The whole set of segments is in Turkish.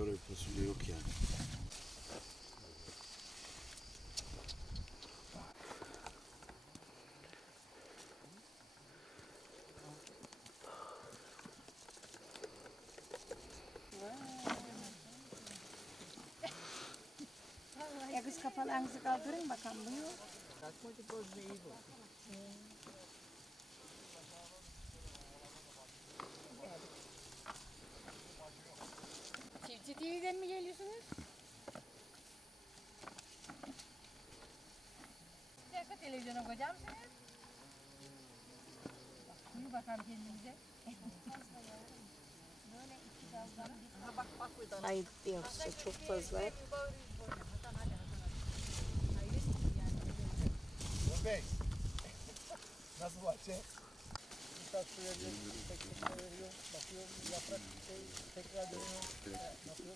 böyle bir fasulye yok yani. Ya kız kafalarınızı kaldırın bakalım bunu. Kalkmadı bozma iyi bu. Ee, dakika televizyona koyacağım seni. Buyur bakalım kendinize. Ayıp diyorsa çok fazla. Bey. Nasıl bahçe? Birkaç su veriyor, tekrar veriyor, bakıyor, yaprak şey, tekrar dönüyor, bakıyor.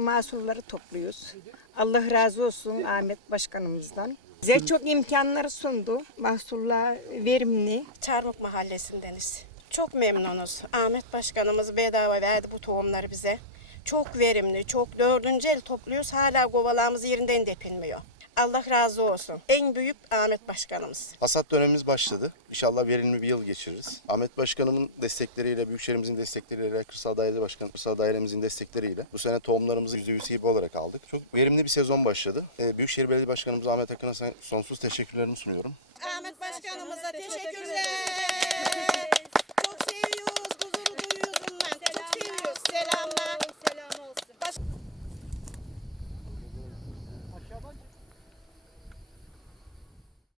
Mahsulleri topluyoruz. Allah razı olsun Ahmet Başkanımızdan. Bize çok imkanları sundu. Mahsuller verimli. Çarmık Mahallesi'ndeniz. Çok memnunuz. Ahmet Başkanımız bedava verdi bu tohumları bize. Çok verimli, çok dördüncü el topluyoruz. Hala kovalarımız yerinden depinmiyor. Allah razı olsun. En büyük Ahmet Başkanımız. Hasat dönemimiz başladı. İnşallah verimli bir yıl geçiririz. Ahmet Başkanımın destekleriyle, Büyükşehirimizin destekleriyle, Kırsal Daire Başkanı, Kırsal Dairemizin destekleriyle bu sene tohumlarımızı %100 hibe olarak aldık. Çok verimli bir sezon başladı. Ee, Büyükşehir Belediye Başkanımız Ahmet Akın'a sonsuz teşekkürlerimi sunuyorum. Ahmet Başkanımıza teşekkür